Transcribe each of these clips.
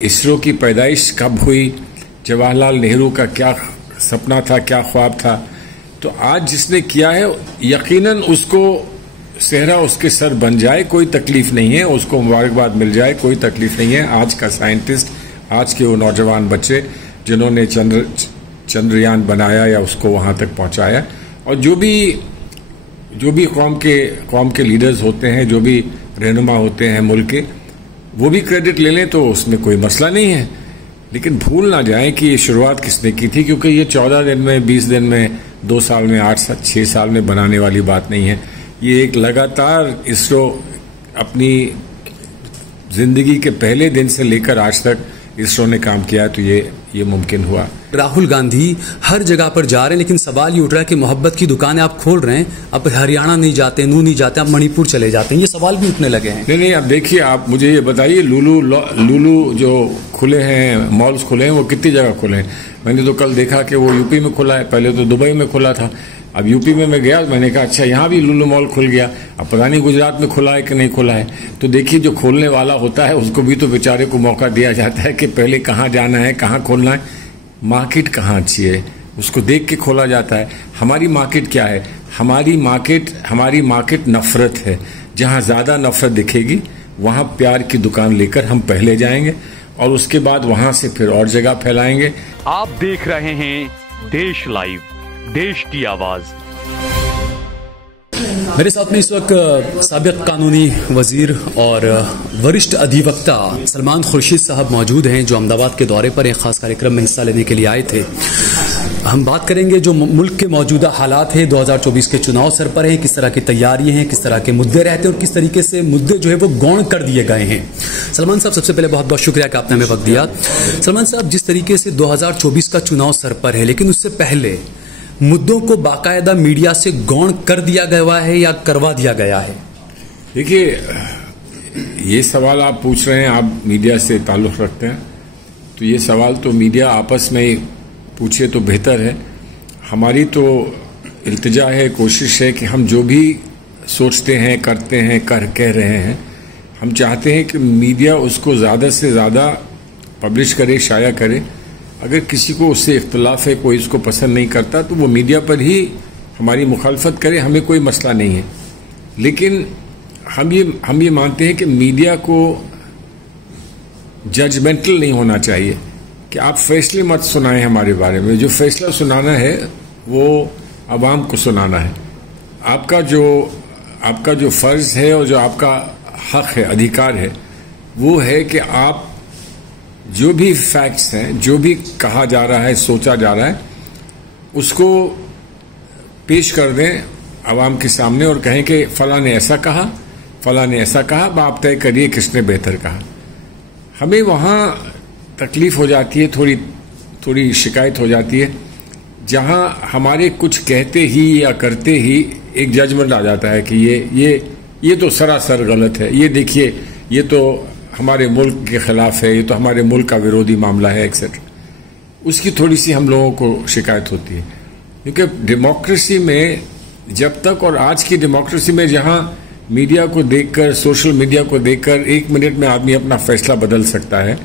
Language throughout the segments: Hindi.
इसरो की पैदाइश कब हुई, जवाहरलाल नेहरू का क्या सपना था, क्या ख्वाब था। तो आज जिसने किया है यकीनन उसको सेहरा उसके सर बन जाए, कोई तकलीफ नहीं है, उसको मुबारकबाद मिल जाए, कोई तकलीफ नहीं है। आज का साइंटिस्ट, आज के वो नौजवान बच्चे जिन्होंने चंद्रयान बनाया या उसको वहां तक पहुंचाया, और जो भी कौम के लीडर्स होते हैं, जो भी रहनुमा होते हैं मुल्क के, वो भी क्रेडिट ले लें तो उसमें कोई मसला नहीं है। लेकिन भूल ना जाएं कि ये शुरुआत किसने की थी, क्योंकि ये 14 दिन में, 20 दिन में, 2 साल में, 6 साल में बनाने वाली बात नहीं है। ये एक लगातार इसरो अपनी जिंदगी के पहले दिन से लेकर आज तक इसरो ने काम किया, तो ये मुमकिन हुआ। राहुल गांधी हर जगह पर जा रहे हैं, लेकिन सवाल ये उठ रहा है कि मोहब्बत की दुकानें आप खोल रहे हैं, अब हरियाणा नहीं जाते, नू नहीं जाते, आप मणिपुर चले जाते हैं, ये सवाल भी उठने लगे हैं। नहीं, अब देखिए, आप मुझे ये बताइए, लुलु जो खुले हैं, मॉल्स खुले हैं, वो कितनी जगह खुले हैं? मैंने तो कल देखा कि वो यूपी में खुला है, पहले तो दुबई में खुला था। अब यूपी में मैं गया, मैंने कहा अच्छा यहाँ भी लुलु मॉल खुल गया। अब पता नहीं गुजरात में खुला है कि नहीं खुला है। तो देखिए, जो खोलने वाला होता है उसको भी तो बेचारे को मौका दिया जाता है कि पहले कहाँ जाना है, कहाँ खोलना है, मार्केट कहाँ अच्छी है, उसको देख के खोला जाता है। हमारी मार्केट क्या है? हमारी मार्केट नफरत है। जहाँ ज्यादा नफरत दिखेगी वहां प्यार की दुकान लेकर हम पहले जाएंगे और उसके बाद वहां से फिर और जगह फैलाएंगे। आप देख रहे हैं देश लाइव, देश की आवाज। मेरे साथ में इस वक्त साबिक कानूनी वजीर और वरिष्ठ अधिवक्ता सलमान खुर्शीद साहब मौजूद हैं, जो अहमदाबाद के दौरे पर एक खास कार्यक्रम में हिस्सा लेने के लिए आए थे। हम बात करेंगे जो मुल्क के मौजूदा हालात है, 2024 के चुनाव सर पर हैं, किस तरह की तैयारियां हैं, किस तरह के मुद्दे रहते हैं और किस तरीके से मुद्दे जो है वो गौण कर दिए गए हैं। सलमान साहब, सबसे पहले बहुत बहुत शुक्रिया कि आपने हमें वक्त दिया। सलमान साहब, जिस तरीके से 2024 का चुनाव सर पर है, लेकिन उससे पहले मुद्दों को बाकायदा मीडिया से गौण कर दिया गया है या करवा दिया गया है? देखिए, ये सवाल आप पूछ रहे हैं, आप मीडिया से ताल्लुक़ रखते हैं, तो ये सवाल तो मीडिया आपस में पूछे तो बेहतर है। हमारी तो इल्तिजा है, कोशिश है कि हम जो भी सोचते हैं, करते हैं, कह रहे हैं, हम चाहते हैं कि मीडिया उसको ज़्यादा से ज़्यादा पब्लिश करे, शाया करे। अगर किसी को उससे इख्तलाफ है, कोई इसको पसंद नहीं करता, तो वो मीडिया पर ही हमारी मुखालफत करे, हमें कोई मसला नहीं है। लेकिन हम ये मानते हैं कि मीडिया को जजमेंटल नहीं होना चाहिए कि आप फैसले मत सुनाएं हमारे बारे में। जो फैसला सुनाना है वो अवाम को सुनाना है। आपका जो फर्ज है और जो आपका हक है, अधिकार है, वो है कि आप जो भी फैक्ट्स हैं, जो भी कहा जा रहा है, सोचा जा रहा है, उसको पेश कर दें अवाम के सामने और कहें कि फलां ने ऐसा कहा, फलां ने ऐसा कहा, आप तय करिए किसने बेहतर कहा। हमें वहां तकलीफ हो जाती है, थोड़ी शिकायत हो जाती है, जहां हमारे कुछ कहते ही या करते ही एक जजमेंट आ जाता है कि ये तो सरासर गलत है, ये देखिए, ये तो हमारे मुल्क के खिलाफ है, ये तो हमारे मुल्क का विरोधी मामला है, एक्सेट्रा। उसकी थोड़ी सी हम लोगों को शिकायत होती है, क्योंकि डेमोक्रेसी में जब तक, और आज की डेमोक्रेसी में जहां मीडिया को देखकर, सोशल मीडिया को देखकर 1 मिनट में आदमी अपना फैसला बदल सकता है,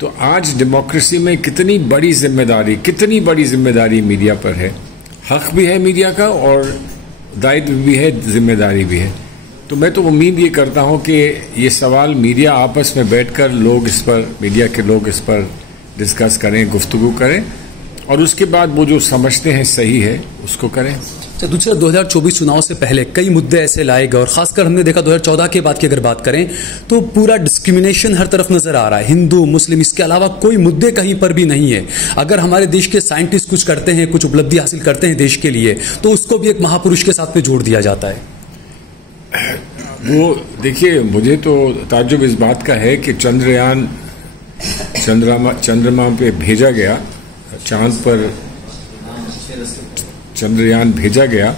तो आज डेमोक्रेसी में कितनी बड़ी जिम्मेदारी मीडिया पर है। हक भी है मीडिया का और दायित्व भी है, जिम्मेदारी भी है। तो मैं तो उम्मीद ये करता हूं कि ये सवाल मीडिया आपस में बैठकर मीडिया के लोग इस पर डिस्कस करें, गुफ्तगू करें, और उसके बाद वो जो समझते हैं सही है उसको करें। दूसरा, 2024 चुनाव से पहले कई मुद्दे ऐसे लाए गए, और खासकर हमने देखा 2014 के बाद की अगर बात करें तो पूरा डिस्क्रिमिनेशन हर तरफ नजर आ रहा है, हिंदू मुस्लिम, इसके अलावा कोई मुद्दे कहीं पर भी नहीं है। अगर हमारे देश के साइंटिस्ट कुछ करते हैं, कुछ उपलब्धि हासिल करते हैं देश के लिए, तो उसको भी एक महापुरुष के साथ में जोड़ दिया जाता है। वो देखिए, मुझे तो ताज्जुब इस बात का है कि चंद्रमा पे भेजा गया, चांद पर चंद्रयान भेजा गया,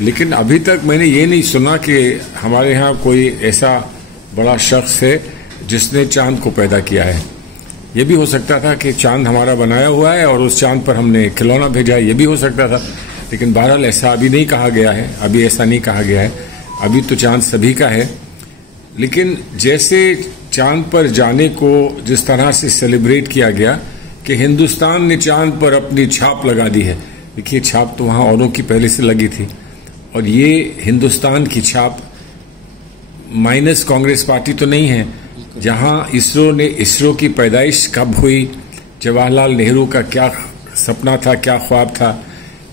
लेकिन अभी तक मैंने ये नहीं सुना कि हमारे यहाँ कोई ऐसा बड़ा शख्स है जिसने चांद को पैदा किया है। ये भी हो सकता था कि चांद हमारा बनाया हुआ है और उस चांद पर हमने खिलौना भेजा है, ये भी हो सकता था। लेकिन बहरहाल ऐसा अभी नहीं कहा गया है, अभी ऐसा नहीं कहा गया है, अभी तो चांद सभी का है। लेकिन जैसे चांद पर जाने को जिस तरह से सेलिब्रेट किया गया कि हिंदुस्तान ने चांद पर अपनी छाप लगा दी है। देखिए, छाप तो वहां औरों की पहले से लगी थी, और ये हिंदुस्तान की छाप माइनस कांग्रेस पार्टी तो नहीं है। जहां इसरो की पैदाइश कब हुई, जवाहरलाल नेहरू का क्या सपना था, क्या ख्वाब था,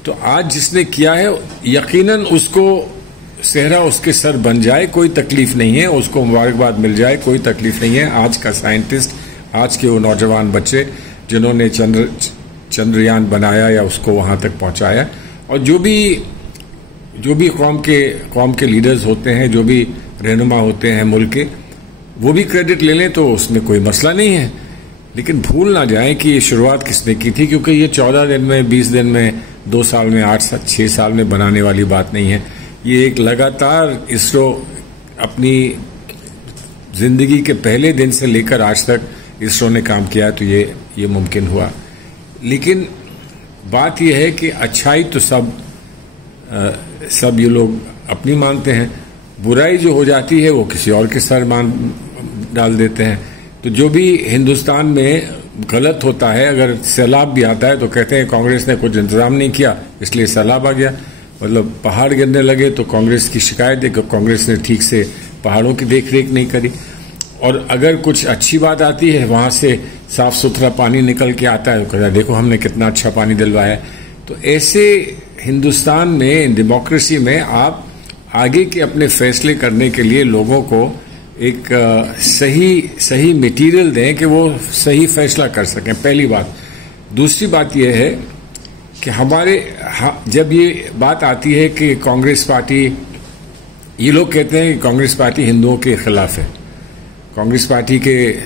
तो आज जिसने किया है यकीनन उसको सेहरा उसके सर बन जाए, कोई तकलीफ नहीं है, उसको मुबारकबाद मिल जाए, कोई तकलीफ नहीं है। आज का साइंटिस्ट, आज के वो नौजवान बच्चे जिन्होंने चंद्रयान बनाया या उसको वहां तक पहुंचाया, और जो भी कौम के लीडर्स होते हैं, जो भी रहनुमा होते हैं मुल्क के, वो भी क्रेडिट ले लें तो उसमें कोई मसला नहीं है। लेकिन भूल ना जाएं कि ये शुरुआत किसने की थी, क्योंकि ये 14 दिन में, 20 दिन में, 2 साल में, 6 साल में बनाने वाली बात नहीं है। ये एक लगातार इसरो अपनी जिंदगी के पहले दिन से लेकर आज तक इसरो ने काम किया, तो ये मुमकिन हुआ। लेकिन बात यह है कि अच्छाई तो सब ये लोग अपनी मानते हैं, बुराई जो हो जाती है वो किसी और के सर डाल देते हैं। तो जो भी हिंदुस्तान में गलत होता है, अगर सैलाब भी आता है तो कहते हैं कांग्रेस ने कुछ इंतजाम नहीं किया इसलिए सैलाब आ गया। मतलब पहाड़ गिरने लगे तो कांग्रेस की शिकायत है कि कांग्रेस ने ठीक से पहाड़ों की देखरेख नहीं करी, और अगर कुछ अच्छी बात आती है, वहां से साफ सुथरा पानी निकल के आता है तो कहता है देखो हमने कितना अच्छा पानी दिलवाया। तो ऐसे हिंदुस्तान में, डेमोक्रेसी में, आप आगे के अपने फैसले करने के लिए लोगों को एक सही मटेरियल दें कि वो सही फैसला कर सकें, पहली बात। दूसरी बात यह है कि जब ये बात आती है कि कांग्रेस पार्टी, ये लोग कहते हैं कि कांग्रेस पार्टी हिंदुओं के खिलाफ है। कांग्रेस पार्टी के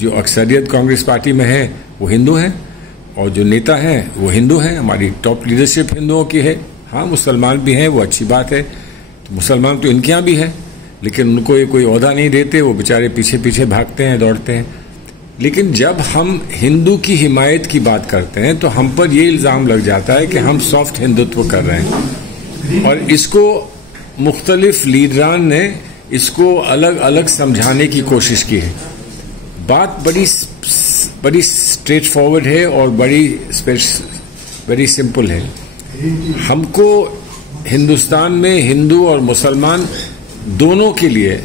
जो अक्सरियत कांग्रेस पार्टी में है वो हिंदू हैं, और जो नेता हैं वो हिंदू हैं, हमारी टॉप लीडरशिप हिंदुओं की है। हाँ, मुसलमान भी हैं, वो अच्छी बात है, तो मुसलमान तो इनके यहाँ भी है, लेकिन उनको ये कोई ओहदा नहीं देते, वो बेचारे पीछे पीछे भागते हैं, दौड़ते हैं। लेकिन जब हम हिंदू की हिमायत की बात करते हैं तो हम पर ये इल्जाम लग जाता है कि हम सॉफ्ट हिंदुत्व कर रहे हैं, और इसको मुख्तलिफ लीडरान ने इसको अलग अलग समझाने की कोशिश की है। बात बड़ी स्ट्रेट फॉरवर्ड है और बड़ी सिंपल है। हमको हिंदुस्तान में हिंदू और मुसलमान दोनों के लिए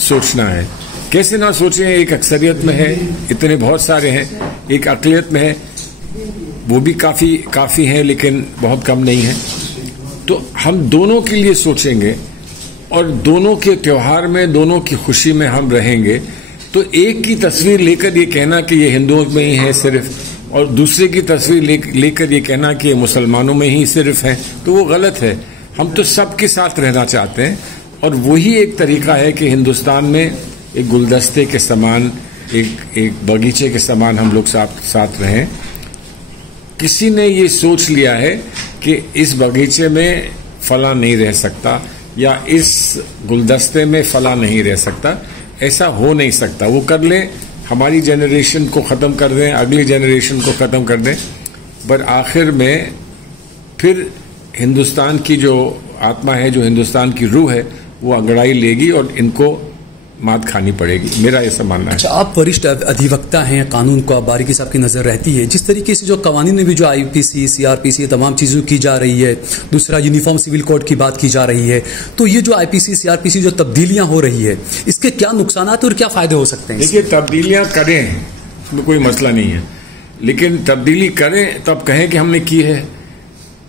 सोचना है। कैसे ना सोचें, एक अक्सरियत में है, इतने बहुत सारे हैं, एक अकलियत में है, वो भी काफी है लेकिन बहुत कम नहीं है। तो हम दोनों के लिए सोचेंगे और दोनों के त्योहार में, दोनों की खुशी में हम रहेंगे। तो एक की तस्वीर लेकर ये कहना कि ये हिंदुओं में ही है सिर्फ, और दूसरे की तस्वीर लेकर ये कहना कि ये मुसलमानों में ही सिर्फ है, तो वो गलत है। हम तो सबके साथ रहना चाहते हैं, और वही एक तरीका है कि हिंदुस्तान में एक गुलदस्ते के समान, एक बगीचे के समान हम लोग साथ रहें। किसी ने ये सोच लिया है कि इस बगीचे में फला नहीं रह सकता या इस गुलदस्ते में फला नहीं रह सकता, ऐसा हो नहीं सकता। वो कर लें, हमारी जनरेशन को ख़त्म कर दें, अगली जनरेशन को ख़त्म कर दें, पर आखिर में फिर हिंदुस्तान की जो आत्मा है, जो हिंदुस्तान की रूह है, वो अंगड़ाई लेगी और इनको मात खानी पड़ेगी। मेरा ऐसा मानना है। अच्छा, आप वरिष्ठ अधिवक्ता हैं, कानून को बारीकी से आपकी नजर रहती है। जिस तरीके से जो कवानीन में भी जो आईपीसी, सीआरपीसी, तमाम चीजों की जा रही है, दूसरा यूनिफॉर्म सिविल कोड की बात की जा रही है, तो ये जो आईपीसी, सीआरपीसी जो तब्दीलियां हो रही है, इसके क्या नुकसान और क्या फायदे हो सकते हैं? देखिए, तब्दीलियां करें, इसमें कोई मसला नहीं है, लेकिन तब्दीली करें तब कहें कि हमने की है।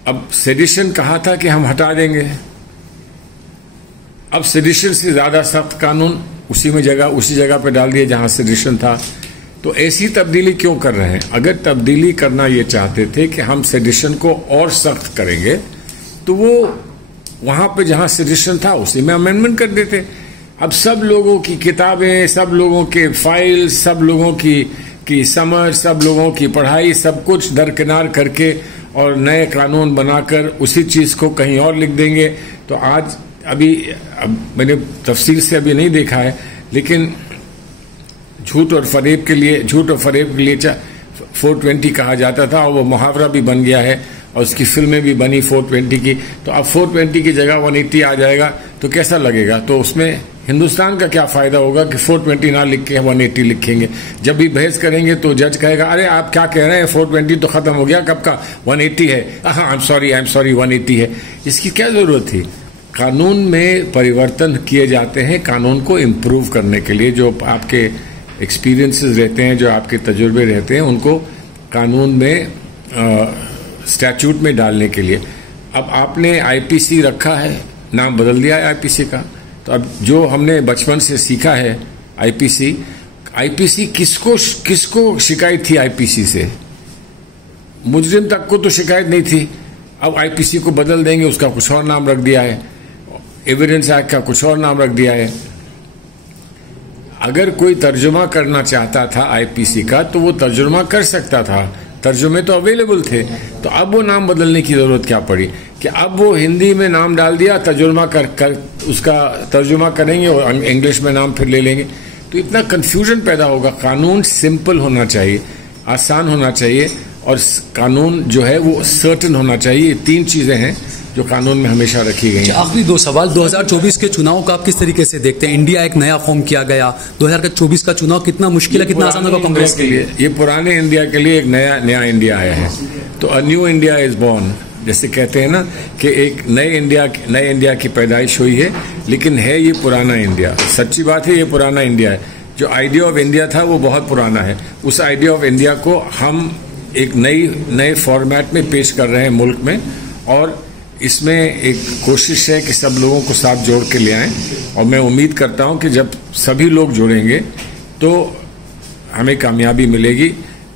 अब सेडिशन कहा था कि हम हटा देंगे, अब सेडिशन से ज्यादा सख्त कानून उसी जगह पे डाल दिए जहां सेडिशन था। तो ऐसी तब्दीली क्यों कर रहे हैं? अगर तब्दीली करना ये चाहते थे कि हम सेडिशन को और सख्त करेंगे, तो वो वहां पे जहां सेडिशन था उसी में अमेंडमेंट कर देते। अब सब लोगों की किताबें, सब लोगों के फाइल, सब लोगों की समझ, सब लोगों की पढ़ाई, सब कुछ दरकिनार करके और नए कानून बनाकर उसी चीज को कहीं और लिख देंगे। तो आज अब मैंने तफसील से अभी नहीं देखा है, लेकिन झूठ और फरेब के लिए 420 कहा जाता था, और वो मुहावरा भी बन गया है और उसकी फिल्में भी बनी 420 की। तो अब 420 की जगह 180 आ जाएगा तो कैसा लगेगा? तो उसमें हिंदुस्तान का क्या फायदा होगा कि 420 ना लिख के 180 लिखेंगे। जब भी बहस करेंगे तो जज कहेगा अरे आप क्या कह रहे हैं, 420 तो खत्म हो गया, कब का 180 है। हाँ आई एम सॉरी 180 है। इसकी क्या जरूरत थी? कानून में परिवर्तन किए जाते हैं कानून को इम्प्रूव करने के लिए। जो आपके एक्सपीरियंसेस रहते हैं, जो आपके तजुर्बे रहते हैं, उनको कानून में स्टैट्यूट में डालने के लिए। अब आपने आईपीसी रखा है, नाम बदल दिया है आईपीसी का। तो अब जो हमने बचपन से सीखा है आईपीसी किसको शिकायत थी आईपीसी से? मुजरिम तक को तो शिकायत नहीं थी। अब आईपीसी को बदल देंगे, उसका कुछ और नाम रख दिया है, एविडेंस एक्ट का कुछ और नाम रख दिया है। अगर कोई तर्जुमा करना चाहता था आईपीसी का तो वो तर्जुमा कर सकता था, तर्जुमे तो अवेलेबल थे। तो अब वो नाम बदलने की जरूरत क्या पड़ी कि अब वो हिंदी में नाम डाल दिया, तर्जुमा कर उसका तर्जुमा करेंगे और इंग्लिश में नाम फिर ले लेंगे। तो इतना कंफ्यूजन पैदा होगा। कानून सिंपल होना चाहिए, आसान होना चाहिए, और कानून जो है वो सर्टेन होना चाहिए। ये 3 चीजें हैं जो कानून में हमेशा रखी गई हैं। आखिरी 2 सवाल, 2024 के चुनाव को आप किस तरीके से देखते हैं? इंडिया एक नया फॉर्म किया गया, 2024 का चुनाव कितना मुश्किल है, कितना आसान होगा कांग्रेस के लिए? ये पुराने इंडिया के लिए एक नया इंडिया आया है। तो a new India is born, जैसे कहते हैं ना कि एक नए इंडिया की पैदाइश हुई है। लेकिन है ये पुराना इंडिया, सच्ची बात है, ये पुराना इंडिया है। जो आइडिया ऑफ इंडिया था वो बहुत पुराना है। उस आइडिया ऑफ इंडिया को हम एक नए फॉर्मेट में पेश कर रहे हैं मुल्क में, और इसमें एक कोशिश है कि सब लोगों को साथ जोड़ के ले आएं। और मैं उम्मीद करता हूं कि जब सभी लोग जुड़ेंगे तो हमें कामयाबी मिलेगी।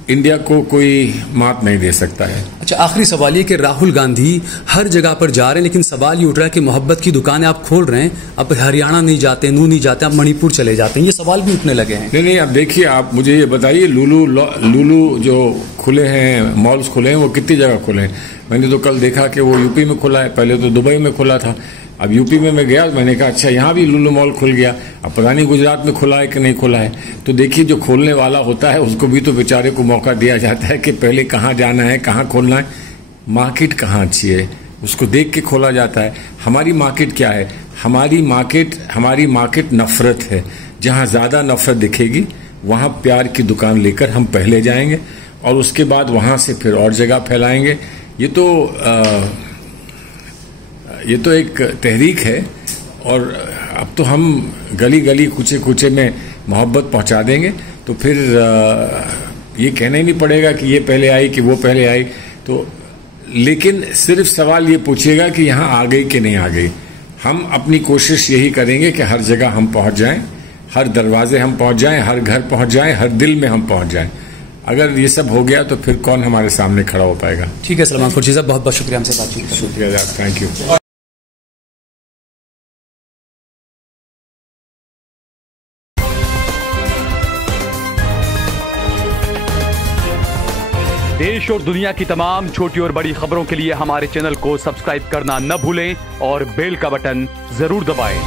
इंडिया को कोई मात नहीं दे सकता है। अच्छा, आखिरी सवाल ये कि राहुल गांधी हर जगह पर जा रहे हैं, लेकिन सवाल ये उठ रहा है कि मोहब्बत की दुकानें आप खोल रहे हैं, आप हरियाणा नहीं जाते, नू नहीं जाते, आप मणिपुर चले जाते हैं, ये सवाल भी उठने लगे हैं। नहीं, अब देखिए, आप मुझे ये बताइए, लुलु जो खुले हैं, मॉल्स खुले हैं, वो कितनी जगह खुले हैं? मैंने तो कल देखा कि वो यूपी में खुला है, पहले तो दुबई में खुला था। अब यूपी में मैं गया, मैंने कहा अच्छा यहाँ भी लुलु मॉल खुल गया। अब पता नहीं गुजरात में खुला है कि नहीं खुला है। तो देखिए, जो खोलने वाला होता है उसको भी तो बेचारे को मौका दिया जाता है कि पहले कहाँ जाना है, कहाँ खोलना है, मार्केट कहाँ अच्छी है, उसको देख के खोला जाता है। हमारी मार्केट क्या है? हमारी मार्केट नफरत है। जहाँ ज्यादा नफरत दिखेगी वहाँ प्यार की दुकान लेकर हम पहले जाएंगे और उसके बाद वहाँ से फिर और जगह फैलाएंगे। ये तो एक तहरीक है, और अब तो हम गली गली कूचे कूचे में मोहब्बत पहुंचा देंगे, तो फिर ये कहना ही नहीं पड़ेगा कि ये पहले आई कि वो पहले आई। तो लेकिन सिर्फ सवाल ये पूछिएगा कि यहाँ आ गई कि नहीं आ गई। हम अपनी कोशिश यही करेंगे कि हर जगह हम पहुंच जाएं, हर दरवाजे हम पहुंच जाएं, हर घर पहुंच जाएं, हर दिल में हम पहुंच जाएं। अगर ये सब हो गया तो फिर कौन हमारे सामने खड़ा हो पाएगा। ठीक है सलमान खुर्शीद साहब, बहुत बहुत शुक्रिया हमसे बातचीत। शुक्रिया, थैंक यू। देश और दुनिया की तमाम छोटी और बड़ी खबरों के लिए हमारे चैनल को सब्सक्राइब करना न भूलें और बेल का बटन जरूर दबाएं।